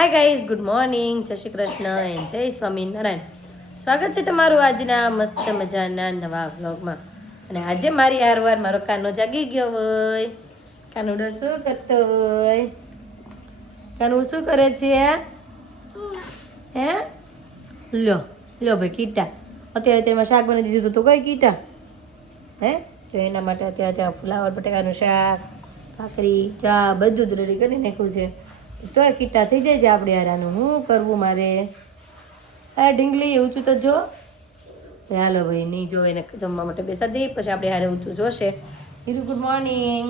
Hi guys, good morning, જય Shri Krishna and જય સ્વામિનારાયણ. સ્વાગત છે તમારું આજના મસ્ત મજાના નવા વ્લોગમાં. અને આજે મારી હારવાર મારો કાનો જાગી ગયો હોય. કાનુડો શું કરતો હોય? કાનુડો શું કરે છે? હે લ્યો લ્યો ભાઈ કીટા. અત્યારે તેમાં શાક બની દીધું તો કઈ કીટા હે? તો એના માટે અત્યારે ત્યાં ફુલાવર બટાકાનું શાક, ભાખરી, ચા બધું જ રેડી કરી નાખ્યું છે. તો કીટા થઈ જાય છે આપણે યારાનું. શું કરવું મારે? આ ઢીંગલી ઊંચું તો જો. હાલો ભાઈ, નહીં જો એને જમવા માટે બેસાડી દઈએ, પછી આપણે હારે ઊંચું જોશે. કીધું ગુડ મોર્નિંગ,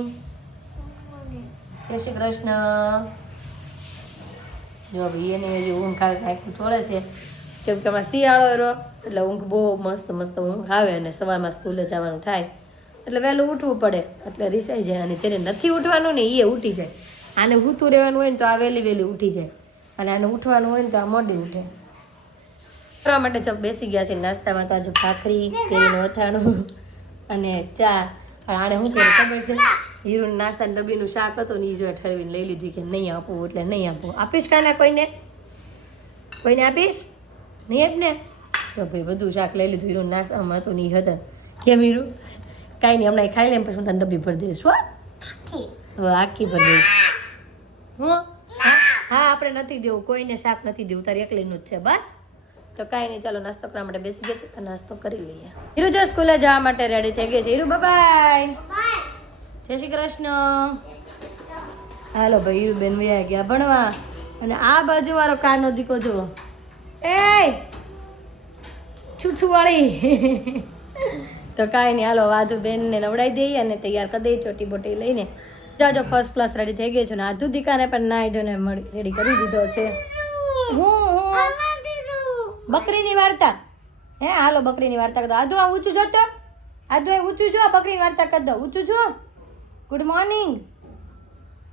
જય શ્રી કૃષ્ણ. જો ભાઈ એને હજી ઊંઘ આવે છે, આખું છોડે છે કેમ કે અમારે શિયાળો રહ્યો એટલે ઊંઘ બહુ મસ્ત મસ્ત ઊંઘ આવે. અને સવારમાં સ્કૂલે જવાનું થાય એટલે વહેલું ઉઠવું પડે એટલે રીસાઈ જાય. અને જેને નથી ઉઠવાનું ને એ ઉઠી જાય. આને ઊતું રહેવાનું હોય ને તો આ વહેલી વહેલી ઉઠી જાય, અને આને ઉઠવાનું હોય ને તો આ મોડી ઉઠે. કરવા માટે જો બેસી ગયા છે નાસ્તામાં. તો આજે ભાખરી, કેરીનું અથાણું અને ચા. પણ આને શું કહે ખબર છે? હીરું નાસ્તાની ડબ્બીનું શાક હતું ને એ જો ઠરવીને લઈ લીધું કે નહીં આપવું એટલે નહીં આપવું. આપીશ કાના કોઈને? કોઈને આપીશ? નહીં આપ ને? તો ભાઈ બધું શાક લઈ લીધું. હીરું નાસ્તામાં હતું ને એ હતા. કેમ હીરું? કાંઈ નહીં, હમણાં ખાઈ લે પછી હું તને ડબ્બી ભરી દઈશ. હો હવે આખી ભરી દઈશ. હું હા આપણે નથી દેવું, કોઈને શાક નથી દેવું, તારે એકલીનું જ છે બસ. તો કાંઈ નહીં, ચાલો નાસ્તો કરવા માટે બેસી ગયા છે તો નાસ્તો કરી લઈએ. હીરુ જો સ્કૂલે જવા માટે રેડી થઈ ગઈ છે. હીરુ બાય, જય શ્રી કૃષ્ણ. હાલો ભાઈ, હીરુ બેન વયા ગયા ભણવા. અને આ બાજુ વાળો કાનો દીકો જુઓ, એ છૂછુ વાળી. તો કાંઈ નહીં, હાલો આધુ બેનને નવડાવી દઈએ અને તૈયાર કરી દઈએ ચોટી બોટી લઈને. જાજો ફર્સ્ટ ક્લાસ રેડી થઈ ગઈ છે ને આધુ દીકાને પણ નાઈ ધોઈને રેડી કરી દીધો છે. બકરીની વાર્તા હે? હાલો બકરીની વાર્તા કરી દો. આધુ આ ઊંચું જોતો, આધુ આ ઊંચું જો, બકરીની વાર્તા કરી દો. ઊંચું જો. Good morning.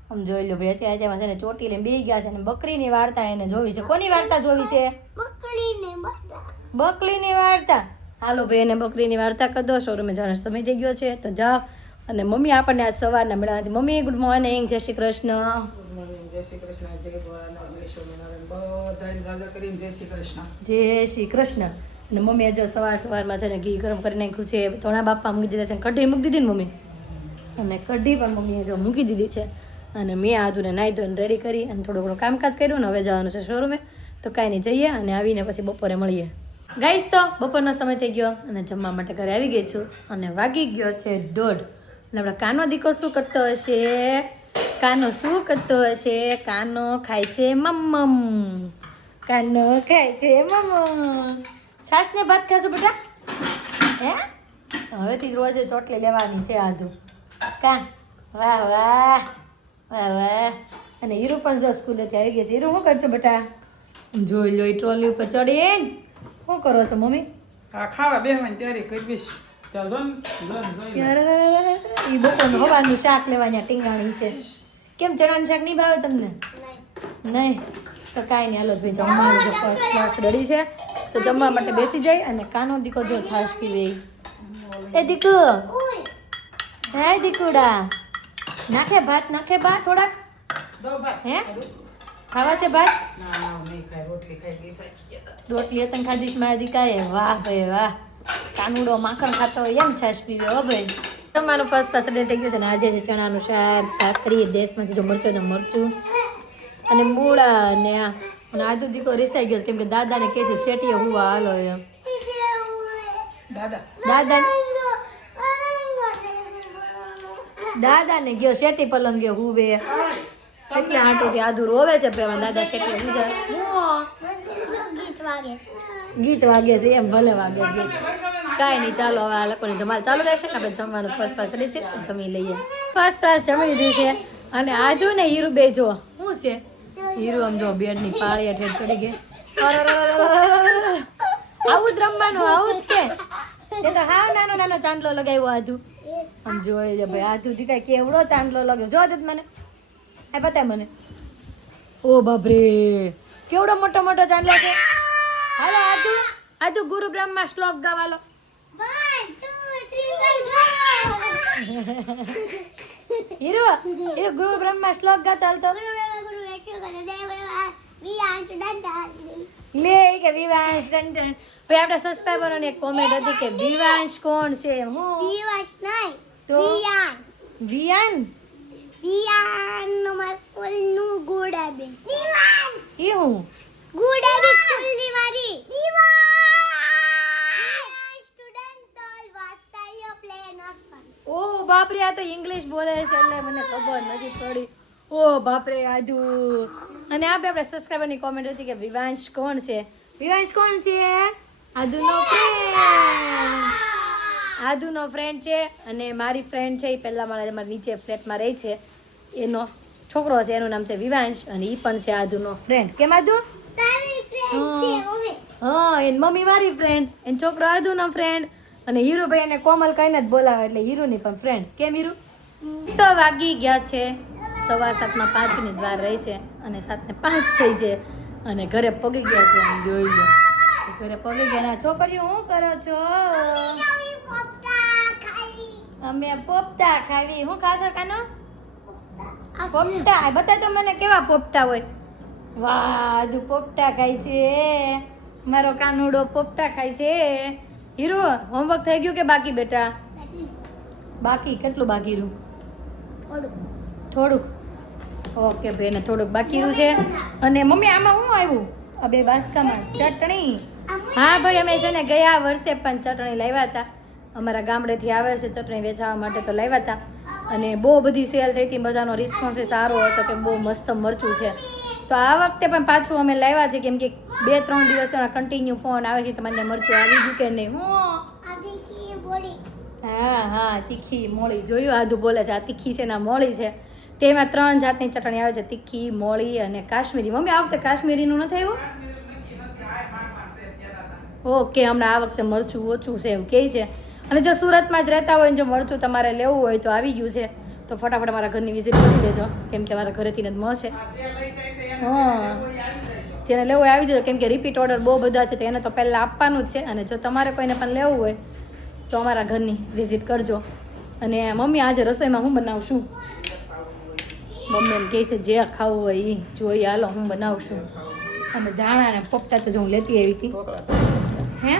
આમ જોઈ લો ભાઈ, અત્યારે છે ને ચોટી લઈને બેસી ગયા છે ને બકરીની વાર્તા એને જોવી છે. કોની વાર્તા જોવી છે? બકરીની વાર્તા. હાલો ભાઈ, એને બકરીની વાર્તા કરી દો. શોરૂમે જવાનો સમય થઈ ગયો છે તો જાઓ. અને મમ્મી આપણને આજ સવારના મળ્યા હતી. મમ્મી ગુડ મોર્નિંગ, જય શ્રી કૃષ્ણ. જય શ્રી કૃષ્ણ, જય ભગવાન, જય સ્વામિનારાયણ. બધાને જાજા કરીને જય શ્રી કૃષ્ણ. જય શ્રી કૃષ્ણ. અને મમ્મી આજે સવારમાં છે ને ઘી ગરમ કરી નાખ્યું છે. ધોણા બાપા મૂકી દીધા છે. કઢી મૂકી દીધી ને મમ્મી, અને કઢી પણ મમ્મીએ જો મૂકી દીધી છે. અને મેં આદુને નાહી ધોઈને રેડી કરી અને થોડું ઘણું કામકાજ કર્યું ને હવે જવાનું છે શોરૂમે. તો કાંઈ નહીં, જઈએ અને આવીને પછી બપોરે મળીએ. ગાઈસ, તો બપોરનો સમય થઈ ગયો અને જમવા માટે ઘરે આવી ગઈ છું. અને વાગી ગયો છે 1:30. એટલે આપણા કાનો દીકો શું કરતો હશે? કાનો શું કરતો હશે? કાનો ખાય છે મમ્મમ. કાનો ખાય છે મમ્મમ. છાશ ને ભાત ખાશો બેટા? હે? હવેથી રોજે ચોટલી લેવાની છે આધુ. કા વાહ વાહ વાહ વાહ. અને હીરો પણ જો સ્કૂલેથી આવી ગઈ છે. હીરો શું કરશો બેટા? જોઈ લો, ટ્રોલી ઉપર ચડી. શું કરો છો મમ્મી? આ ખાવા બેહવાની તૈયારી કરવીશ. ઈ બપોરનું હવાનું શાક લેવાની ટીંગાણી છે. કેમ ચણાનું શાક નહીં ભાવે તમને? નહીં તો કાંઈ નહીં, હાલો ભાઈ જમવાનું જો ફર્સ્ટ ક્લાસ રેડી છે તો જમવા માટે બેસી જાય. અને કાનો દીકો જો છાશ પીવે. એ દીકુ, હે દીકુડા, નાખે ભાત, નાખે ભાત થોડાક. હે ખાવા છે ભાત? રોટલી હતા ખાધી છે મારા દીકાએ. વાહ ભાઈ વાહ, કાનુડો માખણ ખાતો હોય એમ છાશ પીવે. હો ભાઈ, જમવાનું ફર્સ્ટ ક્લાસ રેડી થઈ ગયું છે. ને આજે છે ચણાનું શાક, ભાખરી, દેશમાંથી જો મરચું તો મરચું અને મૂળા ને આ. અને આધુ દીકો રીસાઈ ગયો કેમ કે દાદાને કહે છે શેટીએ હુવા હાલો એમ. દાદાને ગયો શેટી પલંગે હુવે એટલે આંટોથી આધુ રોવે છે. પેલા દાદા શેટી હુજા. ગીત વાગે છે એમ? ભલે વાગે ગીત. કાંઈ નહીં, ચાલો હવે આ લોકોની ધમાલ ચાલુ રહેશે ને આપણે જમવાનું ફર્સ્ટ ક્લાસ રહેશે તો જમી લઈએ. ફર્સ્ટ ક્લાસ જમી લીધું છે. અને આધુ ને હીરુ બે જો શું છે? હીરુ આમ જો બેડની પાળી હેઠ ચડી ગઈ. આવું જ રમવાનું, આવું જ કે એ તો હાવ નાનો નાનો ચાંદલો લગાવ્યો આધુ. આમ જોઈ ભાઈ, આધુ દીકાય કેવડો ચાંદલો લગાવ્યો. જો જ મને આ બતાય મને. ઓ બાપરે, કેવડો મોટો મોટો ચાંદલો છે. હાલો આધુ, આધુ ગુરુ બ્રહ્મા શ્લોક ગાવાલો. હીરો હીરો ગુરુ બ્રહ્મા શ્લોક ગાતો હાલતો. લે કે વિવાંશ ટન ભાઈ આપણા સબસ્ક્રાઇબરોની એક કોમેન્ટ હતી કે વિવાંશ કોણ છે હું તો વિયાન એ હું ઓ બાપરે આ તો ઇંગ્લિશ બોલે છે એટલે મને ખબર નથી પડી ઓ બાપરે આદુ અને આપણે સબસ્ક્રાઇબરની કોમેન્ટ હતી કે વિવાંશ કોણ છે આદુનો ફ્રેન્ડ છે અને મારી ફ્રેન્ડ છે એ પહેલા મારા નીચે ફ્લેટમાં રહે છે એનો છોકરો છે એનું નામ છે વિવાંશ અને એ પણ છે આદુનો ફ્રેન્ડ કેમ આદુ હા એની મમ્મી મારી ફ્રેન્ડ એનો છોકરો આદુનો ફ્રેન્ડ અને હીરુભાઈ એને કોમલ કહીને જ બોલાવે એટલે હીરુની પણ ફ્રેન્ડ કેમ હીરુ તો વાગી ગયા છે 7:15 ની દ્વાર રહી છે અને 7:05 થઈ છે અને ઘરે પગી ગયા છે આમ જોઈ લો ઘરે પગી ગયા છોકરીઓ શું કરો છો અમે પોપટા ખાવી હું ખાશો કાનો પોપટા બતાવ તો મને કેવા પોપટા હોય વાહ દુ પોપટા ખાય છે મારો કાનુડો પોપટા ખાય છે હીરો હોમવર્ક થઈ ગયું કે બાકી બેટા બાકી કેટલું બાકી રહ્યું થોડુંક ઓકે ભાઈ ને થોડુંક બાકી રહ્યું છે અને મમ્મી આમાં શું આવ્યું આ બે બાસકામાં ચટણી હા ભાઈ અમે છે ને ગયા વર્ષે પણ ચટણી લાવ્યા હતા અમારા ગામડેથી આવે છે ચટણી વેચાવા માટે તો લાવ્યા હતા અને બહુ બધી સેલ થઈ હતી બધાનો રિસ્પોન્સ સારો હતો કે બહુ મસ્ત મરચું છે તો આ વખતે પણ પાછું અમે લાવ્યા છે કેમ કે 2-3 દિવસ કન્ટિન્યુ ફોન આવે છે તમને મરચું આવી ગયું કે નહીં હા તીખી મોળી જોયું આદુ બોલે છે આ તીખી છે ને મોળી છે તેમાં 3 જાતની ચટણી આવે છે તીખી મોળી અને કાશ્મીરી મમ્મી આ વખતે કાશ્મીરીનું નથી આવ્યું ઓકે હમણાં આ વખતે મરચું ઓછું છે એવું કહે છે અને જો સુરતમાં જ રહેતા હોય ને જો મરચું તમારે લેવું હોય તો આવી ગયું છે તો ફટાફટ મારા ઘરની વિઝિટ કરી લેજો કેમ કે મારા ઘરેથી જ મળશે હા જેને લેવું હોય આવી જજો કેમ કે રિપીટ ઓર્ડર બહુ બધા છે તો એને તો પહેલાં આપવાનું જ છે અને જો તમારે કોઈને પણ લેવું હોય તો અમારા ઘરની વિઝિટ કરજો અને મમ્મી આજે રસોઈમાં હું બનાવશું મમ્મી એમ કહે છે જે ખાવું હોય એ જોઈ હાલો હું બનાવશું અને ધાણા ને પોપટા તો જો હું લેતી આવી હતી હે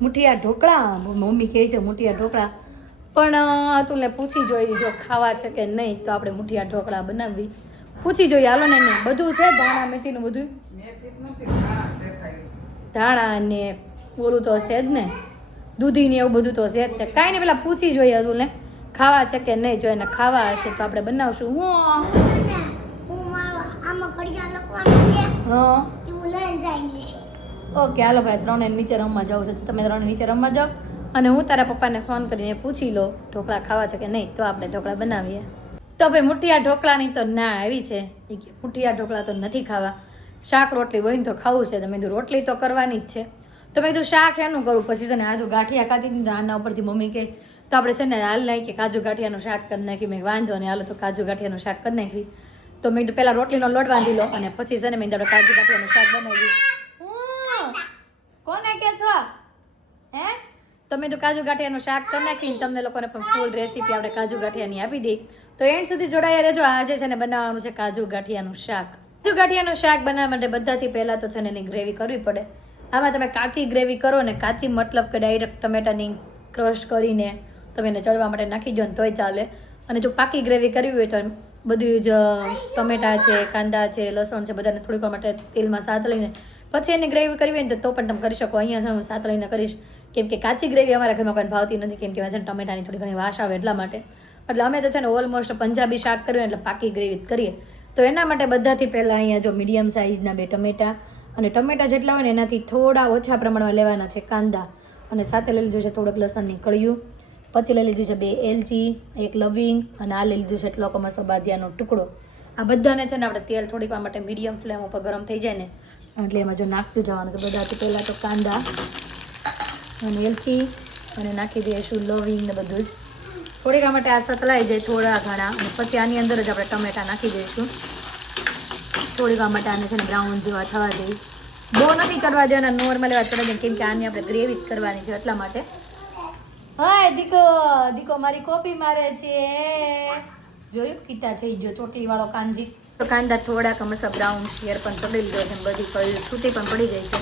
મુઠિયા ઢોકળા મમ્મી કહે છે મુઠિયા ઢોકળા પણ અતુલને પૂછી જોઈએ જો ખાવા છે કે નહીં તો આપણે મુઠિયા ઢોકળા બનાવવી પૂછી જોઈએ હાલો ને એને બધું છે ધાણા મેથીનું બધું ધાણા ને ઓલું તો છે જ ને દૂધી ને એવું બધું તો છે જ તે કાંઈ નહીં પેલા પૂછી જોઈએ અતુલને ખાવા છે કે નહીં જો એને ખાવા હશે તો આપણે બનાવશું ઓકે હાલો ભાઈ 3 નીચે રમવા જાવ છે તો તમે 3 નીચે રમવા જાઓ અને હું તારા પપ્પાને ફોન કરીને પૂછી લો ઢોકળા ખાવા છે કે નહીં તો આપણે ઢોકળા બનાવીએ તો ભાઈ મુઠિયા ઢોકળાની તો ના આવી છે એ કે મુઠિયા ઢોકળા તો નથી ખાવા શાક રોટલી હોય ને તો ખાવું છે તો મેં કીધું રોટલી તો કરવાની જ છે તો મેં કીધું શાક એનું કરું પછી છે ને આજુ ગાંઠિયા ખાતી હતી ને આના ઉપરથી મમ્મી કહે તો આપણે છે ને હાલ નહીં કે કાજુ ગાંઠિયાનું શાક કરી નાખી મેં વાંધો ને હાલો તો કાજુ ગાંઠિયાનું શાક કરી નાખી તો મેં કીધું પહેલાં રોટલીનો લોટ બાંધી લો અને પછી છે ને મેં કીધું કાજુ ગાંઠિયાનું શાક બનાવી કોને કે છો હે તો મેં તો કાજુ ગાંઠિયાનું શાક કરી નાખીને તમને લોકોને પણ ફૂલ રેસીપી આપણે કાજુ ગાંઠિયાની આપી દઈ તો એન્ડ સુધી જોડાયા રહેજો આજે છે ને બનાવવાનું છે કાજુ ગાંઠિયાનું શાક કાજુ ગાંઠિયાનું શાક બનાવવા માટે બધાથી પહેલાં તો છે ને એની ગ્રેવી કરવી પડે આમાં તમે કાચી ગ્રેવી કરો ને કાચી મતલબ કે ડાયરેક્ટ ટમેટાની ક્રશ કરીને તમે એને ચડવા માટે નાખી દો ને તોય ચાલે અને જો પાકી ગ્રેવી કરવી હોય તો બધું જ ટમેટા છે કાંદા છે લસણ છે બધાને થોડીક વાર માટે તેલમાં સાતળીને પછી એની ગ્રેવી કરવી હોય ને તો પણ તમે કરી શકો અહીંયા હું સાતળીને કરીશ કેમ કે કાચી ગ્રેવી અમારા ઘરમાં કોઈ ભાવતી નથી કેમ કે છે ને ટમેટાની થોડી ઘણી વાસ આવે એટલા માટે એટલે અમે તો છે ને ઓલમોસ્ટ પંજાબી શાક કર્યું એટલે પાકી ગ્રેવી કરીએ તો એના માટે બધાથી પહેલાં અહીંયા જો મીડિયમ સાઇઝના 2 ટમેટા અને ટમેટા જેટલા હોય ને એનાથી થોડા ઓછા પ્રમાણમાં લેવાના છે કાંદા અને સાથે લઈ લીધું છે થોડુંક લસણની કળિયું પછી લઈ લીધી છે 2 એલચી 1 લવિંગ અને આ લઈ લીધું છે એટલો મસ્ત બાદિયાનો ટુકડો આ બધાને છે ને આપણે તેલ થોડીક વાર માટે મીડિયમ ફ્લેમ ઉપર ગરમ થઈ જાય ને એટલે એમાં જો નાખતું જવાનું છે બધાથી પહેલાં તો કાંદા અને એલચી અને નાખી દઈશું લવિંગ ને બધું જ થોડીક વાર માટે આ સતલાઈ જાય થોડા ઘણા અને પછી આની અંદર જ આપણે ટમેટા નાખી દઈશું થોડીક વાર માટે આને છે ને બ્રાઉન જેવા થવા દઈ બહુ નથી કરવા દેવાના નોર્મલ એવા ચડે કેમ કે આની આપણે ગ્રેવી જ કરવાની છે એટલા માટે હાય દીકો મારી કોપી મારે છે જોયું કીટા થઈ ગયો ચોટલી વાળો કાંજી તો કાંદા થોડાક મસ્ત બ્રાઉન શેર પણ તળી લીધો છે, બધી કળી છૂટી પણ પડી ગઈ છે.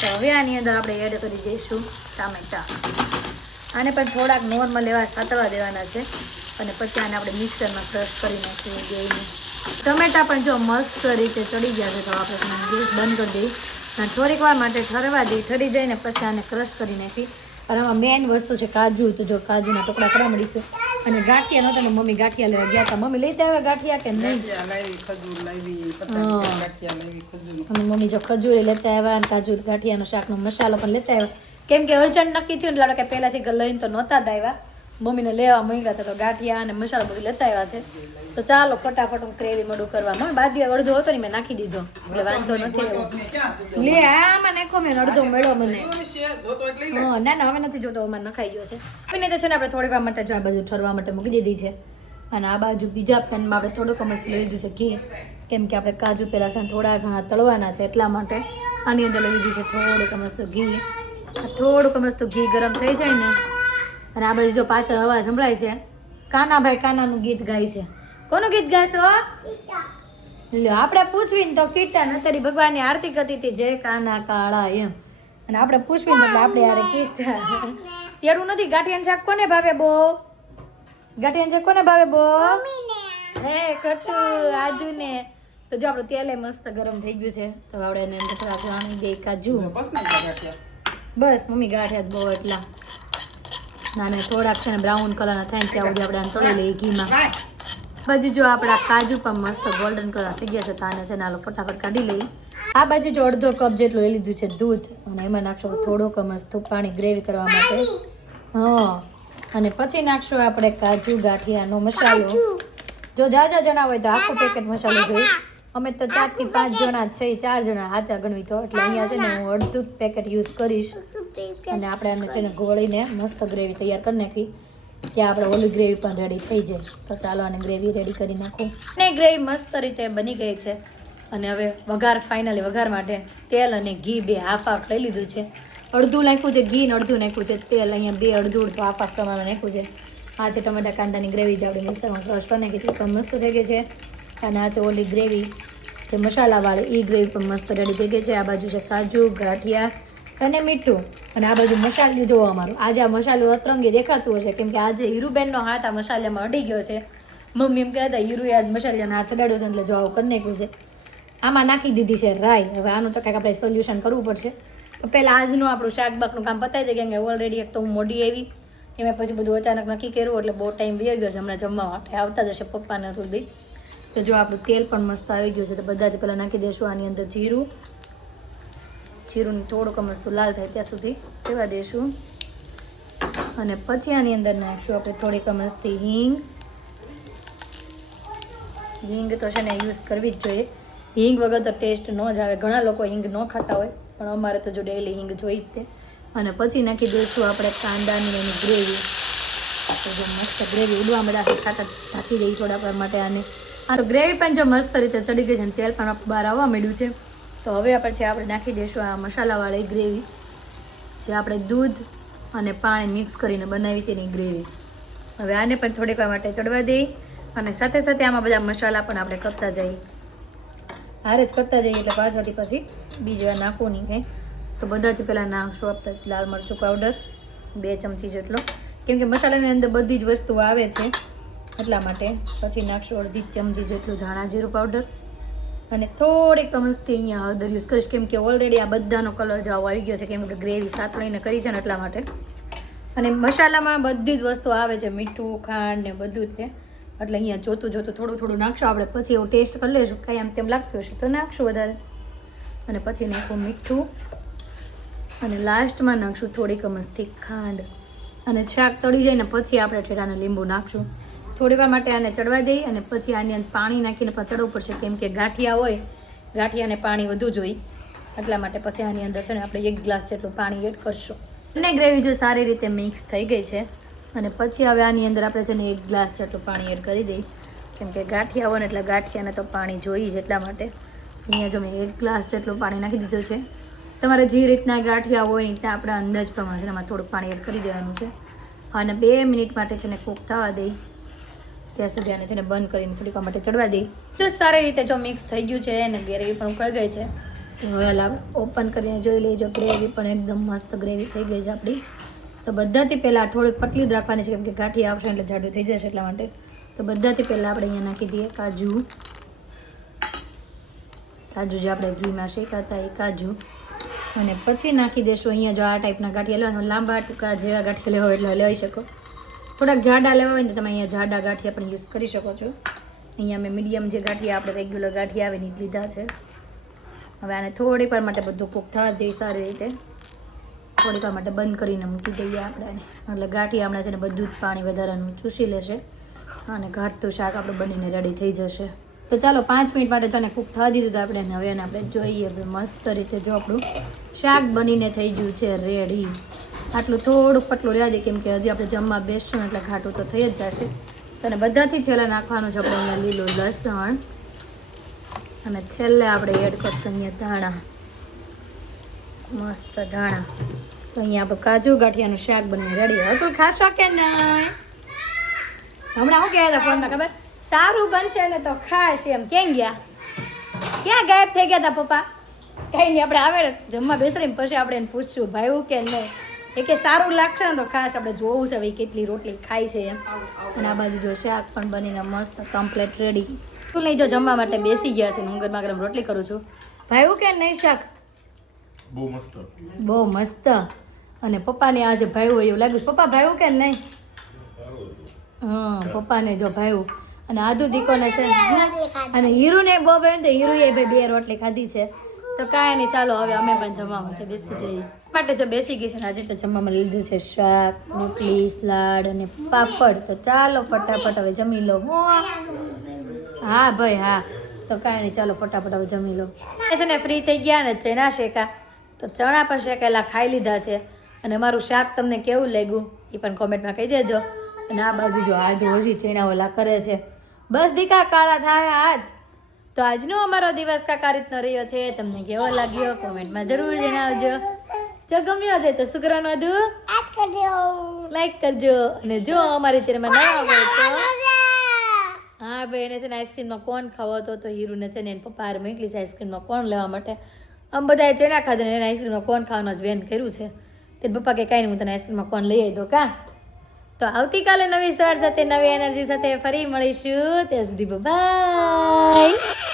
તો હવે આની અંદર આપણે એડ કરી દઈશું ટામેટા. આને પણ થોડાક નોર્મલ એવા સાતળવા દેવાના છે અને પછી આને આપણે મિક્સરમાં ક્રશ કરી નાખીએ બેયને. ટમેટા પણ જો મસ્ત રીતે ચડી ગયા છે, તો આપણે ગેસ બંધ કરી દઈએ અને થોડીક વાર માટે ઠરવા દઈએ. ઠરી જાય ને પછી આને ક્રશ કરી નાખી. અને આમાં મેઇન વસ્તુ છે કાજુ. તો જો કાજુના ટુકડા કરવા મળીશું. અને ગાંઠિયા નહોતા ને મમ્મી ગાંઠિયા લેવા ગયા હતા. મમ્મી લેતા આવ્યા ગાંઠિયા કે નહીં? અને મમ્મી જો ખજૂરી લેતા આવ્યા અને કાજુ ગાંઠિયાનો શાકનો મસાલો પણ લેતા આવ્યા. કેમ કે અર્જન્ટ નક્કી થયું એટલે આપણે પહેલાથી લઈને તો નહોતા જ આવ્યા. મમ્મીને લેવા માંગ્યા હતા, તો ગાંઠિયા અને મસાલો બધું લેતા આવ્યા છે. તો ચાલો ફટાફટ હું ગ્રેવી મોડું કરવા. મમ્મી બાદ અડધો હતો ને મેં નાખી દીધો એટલે વાંધો નથી આવ્યો. લે આમાં નાખો, મેં અડધો મળ્યો મને. હા ના ના હવે નથી જોતો, અમારે નખાઈ ગયો છે. અને તો છે ને આપણે થોડીક વાર માટે જો આ બાજુ ઠરવા માટે મૂકી દીધી છે. અને આ બાજુ બીજા પેનમાં આપણે થોડુંક મસ્ત લઈ લીધું છે ઘી. કેમ કે આપણે કાજુ પહેલાં છે થોડા ઘણા તળવાના છે એટલા માટે આની અંદર લઈ લીધું છે થોડુંક મસ્ત ઘી. થોડુંક મસ્ત ઘી ગરમ થઈ જાય ને, અને આ બાજુ જો પાછળ અવાજ સંભળાય છે, કાનાભાઈ કાનાનું ગીત ગાય છે. કોનું ગીત ગાય છો? લ્યો આપણે પૂછવીને તો કીટા નતરી ભગવાનની આરતી કરતી હતી, જય કાના કાળા એમ. અને આપણે પૂછવીને એટલે આપણે યારે કીટા. તેરું નથી. ગાંઠિયાનું શાક કોને ભાવે બો? ગાંઠિયાનું શાક કોને ભાવે બો? હે કટુ આજુ ને. તો જો આપણું તેલ મસ્ત ગરમ થઈ ગયું છે, તો આપણે એને અંદર થોડા જાણી દઈએ કાજુ. બસ મમ્મી ગાંઠિયા જ બહુ એટલા ના ના થોડાક છે ને બ્રાઉન કલરના થાય ને ત્યાં સુધી આપણે આને તળી લઈએ ઘીમાં. બાજુ જો આપણા કાજુ પણ મસ્ત ગોલ્ડન કલર થઈ ગયા છે, તો આને છે ને આલો ફટાફટ કાઢી લઈએ. આ બાજુ જો અડધો કપ જેટલું લઈ લીધું છે દૂધ, અને એમાં નાખશું થોડુંક મસ્ત પાણી ગ્રેવી કરવા માટે. હા અને પછી નાખશું આપણે કાજુ ગાંઠિયાનો મસાલો. જો જાજા જણા હોય તો આખું પેકેટ મસાલો જોઈએ. અમે તો 4 થી 5 જણા છે, 4 જણા હાચા ગણવી તો, એટલે અહીંયા છે ને હું અડધું જ પેકેટ યુઝ કરીશ. અને આપણે આને છે ને ગોળીને મસ્ત ગ્રેવી તૈયાર કરી નાખી ત્યાં આપણે ઓલી ગ્રેવી પણ રેડી થઈ જાય. તો ચાલો આને ગ્રેવી રેડી કરી નાખું. અને ગ્રેવી મસ્ત રીતે બની ગઈ છે. અને હવે વઘાર ફાઇનલી વઘાર માટે તેલ અને ઘી બે હાફ હાફ લઈ લીધું છે. અડધું નાખ્યું છે ઘી ને અડધું નાખ્યું છે તેલ. અહીંયા બે અડધું તો હાફ હાફ પ્રમાણે નાખ્યું છે. આ છે ટમેટા કાંદાની ગ્રેવી જે આપણે મિક્સરમાં ક્રશ કરી નાખી પણ મસ્ત થઈ ગઈ છે. અને આ છે ઓલી ગ્રેવી જે મસાલાવાળી, એ ગ્રેવી પણ મસ્ત રેડી થઈ ગઈ છે. આ બાજુ છે કાજુ ગાંઠિયા અને મીઠું. અને આ બાજુ મસાલું જોવો અમારું. આજે આ મસાલું અતરંગી દેખાતું હશે કેમ કે આજે હીરુબેનનો હાથ આ મસાલામાં અડી ગયો છે. મમ્મી એમ કહેતા હીરુએ આજ મસાલાનો હાથ અડાડ્યો હતો એટલે જો આવું કરી નાખ્યું છે. આમાં નાખી દીધી છે રાઈ. હવે આનું તો કંઈક આપણે સોલ્યુશન કરવું પડશે. પહેલાં આજનું આપણું શાકબાકનું કામ પતાવી દે કેમ કે ઓલરેડી એક તો હું મોડી આવી, એમાં પછી બધું અચાનક નક્કી કર્યું એટલે બહુ ટાઈમ વહી ગયો છે. હમણાં જમવા માટે આવતા જશે પપ્પાને સુધી. તો જો આપણું તેલ પણ મસ્ત આવી ગયું છે, તો બધાથી પહેલાં નાખી દઈશું આની અંદર જીરું. જીરું થોડુંક મસ્ત લાલ થાય ત્યાં સુધી રહેવા દઈશું. અને પછી આની અંદર નાખીશું આપણે થોડીક મસ્તી હિંગ. હિંગ તો છે ને યુઝ કરવી જ જોઈએ. હિંગ વગર તો ટેસ્ટ ન જ આવે. ઘણા લોકો હિંગ ન ખાતા હોય પણ અમારે તો જો ડેઈલી હિંગ જોઈ જ તે. અને પછી નાખી દઈશું આપણે કાંદાની એની ગ્રેવી. તો જો મસ્ત ગ્રેવી ઉડવા મળ્યા ખાતા ઢાંકી દઈએ થોડા વાર માટે આને. આ તો ગ્રેવી પણ જો મસ્ત રીતે ચડી ગઈ છે અને તેલ પણ બહાર આવવા માંડ્યું છે. તો હવે આપણે નાખી દઈશું આ મસાલાવાળી ગ્રેવી જે આપણે દૂધ અને પાણી મિક્સ કરીને બનાવી તેની ગ્રેવી. હવે આને પણ થોડીક વાર માટે ચડવા દઈએ અને સાથે સાથે આમાં બધા મસાલા પણ આપણે કરતા જઈએ. હારે જ કરતા જઈએ એટલે પાછળથી પછી બીજી વાર નાખવું નહીં કંઈ. તો બધાથી પહેલાં નાખશું આપણે લાલ મરચું પાવડર 2 ચમચી જેટલો, કેમ કે મસાલાની અંદર બધી જ વસ્તુ આવે છે એટલા માટે. પછી નાખશું અડધી ચમચી જેટલું ધાણા જીરું પાવડર અને થોડીક મસ્તી અહીંયા હળદર યુઝ કરીશ કેમ કે ઓલરેડી આ બધાનો કલર જાવ આવી ગયો છે કેમ કે ગ્રેવી સાતળીને કરી છે ને એટલા માટે. અને મસાલામાં બધી જ વસ્તુ આવે છે, મીઠું ખાંડ ને બધું જ છે. એટલે અહીંયા જોતું થોડું થોડું નાખશું આપણે. પછી એવું ટેસ્ટ કરી લઈશું કાંઈ આમ તેમ લાગતું હશે તો નાખશું વધારે. અને પછી નાખું મીઠું અને લાસ્ટમાં નાખશું થોડીક મસ્તી ખાંડ. અને શાક ચડી જાય ને પછી આપણે ઠેરાને લીંબુ નાખશું. થોડી વાર માટે આને ચડવા દઈએ અને પછી આની અંદર પાણી નાખીને પણ ચડવું પડશે કેમ કે ગાંઠિયા હોય, ગાંઠિયાને પાણી વધુ જોઈએ એટલા માટે. પછી આની અંદર છે ને આપણે 1 ગ્લાસ જેટલું પાણી એડ કરશું. અને ગ્રેવી જો સારી રીતે મિક્સ થઈ ગઈ છે અને પછી હવે આની અંદર આપણે છે ને 1 ગ્લાસ જેટલું પાણી એડ કરી દઈએ કેમ કે ગાંઠિયા હોય ને એટલે ગાંઠિયાને તો પાણી જોઈએ જ એટલા માટે. અહીંયા જો મેં 1 ગ્લાસ જેટલું પાણી નાખી દીધું છે. તમારે જે રીતના ગાંઠિયા હોય ને ત્યાં આપણે અંદાજ પ્રમાણે એમાં થોડું પાણી એડ કરી દેવાનું છે અને 2 મિનિટ માટે છે ને કૂક થવા દઈએ. ત્યાં સુધી આને છે ને બંધ કરીને થોડીક વાર માટે ચડવા દઈ. તો સારી રીતે જો મિક્સ થઈ ગયું છે અને ગ્રેવી પણ ઉકળી ગઈ છે. હવે આપણે ઓપન કરીને જોઈ લેજો, ગ્રેવી પણ એકદમ મસ્ત ગ્રેવી થઈ ગઈ છે આપણી. તો બધાથી પહેલાં થોડીક પતલી જ રાખવાની છે, કેમ કે ગાંઠી આવશે એટલે જાડું થઈ જશે એટલા માટે. તો બધાથી પહેલાં આપણે અહીંયા નાખી દઈએ કાજુ જે આપણે ઘીમાં શેકાતા એ કાજુ. અને પછી નાખી દઈશું અહીંયા જો આ ટાઈપના ગાંઠિયા લેવા, લાંબા ટૂંકા જેવા ગાંઠિયા લેવા હોય એટલે લઈ શકો. થોડાક જાડા લેવા હોય ને તો તમે અહીંયા જાડા ગાંઠિયા પણ યુઝ કરી શકો છો. અહીંયા મેં મીડિયમ જે ગાંઠિયા આપણે રેગ્યુલર ગાંઠિયા આવે ને જ લીધા છે. હવે આને થોડીક વાર માટે બધું કૂક થવા દઈએ સારી રીતે. થોડીક વાર માટે બંધ કરીને મૂકી દઈએ આપણે આને, એટલે ગાંઠિયા હમણાં છે ને બધું જ પાણી વધારાનું ચૂસી લેશે અને ઘાટું શાક આપણું બનીને રેડી થઈ જશે. તો ચાલો 5 મિનિટ માટે તને કૂક થવા દીધું તો આપણે હવે એને આપણે જોઈએ મસ્ત રીતે. જો આપણું શાક બનીને થઈ ગયું છે રેડી. આટલું થોડુંક પતલું રહેવા દે, કેમ કે હજી આપણે જમવા બેસશું એટલે ઘાટું તો થઈ જ જશે. અને બધાથી છેલ્લે નાખવાનું છે આપણે અહીંયા લીલું લસણ અને છેલ્લે આપણે એડ કરશું અહીંયા ધાણા, મસ્ત ધાણા. તો અહીંયા આપણું કાજુ ગાંઠિયાનું શાક બનીને રેડી. હવે તું ખાશો કે નહીં? હમણાં શું કહેતા હતા ફોનમાં ખબર? સારું બનશે ને તો ખાશ એમ. કેમ ગયા? ક્યાં ગાયબ થઈ ગયા હતા પપ્પા? કઈ નહીં, આપણે આવે જમવા બેસી પછી આપણે એને પૂછશું ભાઈ કે નહીં. એ કે સારું લાગશે ને તો ખાસ આપણે જોવું છે ભાઈ કેટલી રોટલી ખાય છે એમ. અને આ બાજુ જો શાક પણ બનીને મસ્ત કમ્પ્લીટ રેડી. તું લઈ જો જમવા માટે બેસી ગયા છે. હું ગરમા ગરમ રોટલી કરું છું. ભાઈ કે નહીં શાક? બહુ મસ્ત. અને પપ્પાને આજે ભાઈ એવું લાગ્યું. પપ્પા ભાઈ કે નહીં? હા, પપ્પાને જો ભાઈ. અને આદુ દીકોને છે અને હીરુને બહુ ભાઈ તો હીરુએ ભાઈ 2 રોટલી ખાધી છે. તો કાંઈ નહીં, ચાલો હવે અમે પણ જમવા માટે બેસી જઈએ. માટે જો બેસી ગઈ છે ને આજે તો જમવામાં લીધું છે શાક, રોટલી, સલાડ અને પાપડ. તો ચાલો ફટાફટ હવે જમી લો. હા ભાઈ હા. તો કાંઈ નહીં, ચાલો ફટાફટ હવે જમી લો. છે ને ફ્રી થઈ ગયા ને ચણા શેકા, તો ચણા પણ શેકેલા ખાઈ લીધા છે. અને મારું શાક તમને કેવું લાગ્યું એ પણ કોમેન્ટમાં કહી દેજો. અને આ બાજુ જો આજુ હજી ચણા ઓલા કરે છે. બસ દીકા કાળા થાય આજ. તો આજનો અમારો દિવસ કાકા રીતનો રહ્યો છે. તમને કેવો લાગ્યો કોમેન્ટમાં જરૂર જણાવજો. જો ગમ્યો છે તો શું કરવાનું હતું? લાઈક કરજો. અને જો અમારી ચેનલમાં નવા હોય તો હા ભાઈ, એને છે ને આઈસ્ક્રીમનો કોન ખાવો હતો તો હીરુને છે ને એને પપ્પા હારે મોકલી છે આઈસ્ક્રીમનો કોન લેવા માટે. આમ બધાએ ચણા ખાધા ને એને આઈસ્ક્રીમનો કોન ખાવાનો જ વેન કર્યું છે. તે પપ્પા કે કાંઈ નહીં, હું તને આઈસ્ક્રીમનો કોન લઈ આવી દો કા. તો આવતીકાલે નવી સવાર સાથે નવી એનર્જી સાથે ફરી મળીશું. ત્યાં સુધી બાય.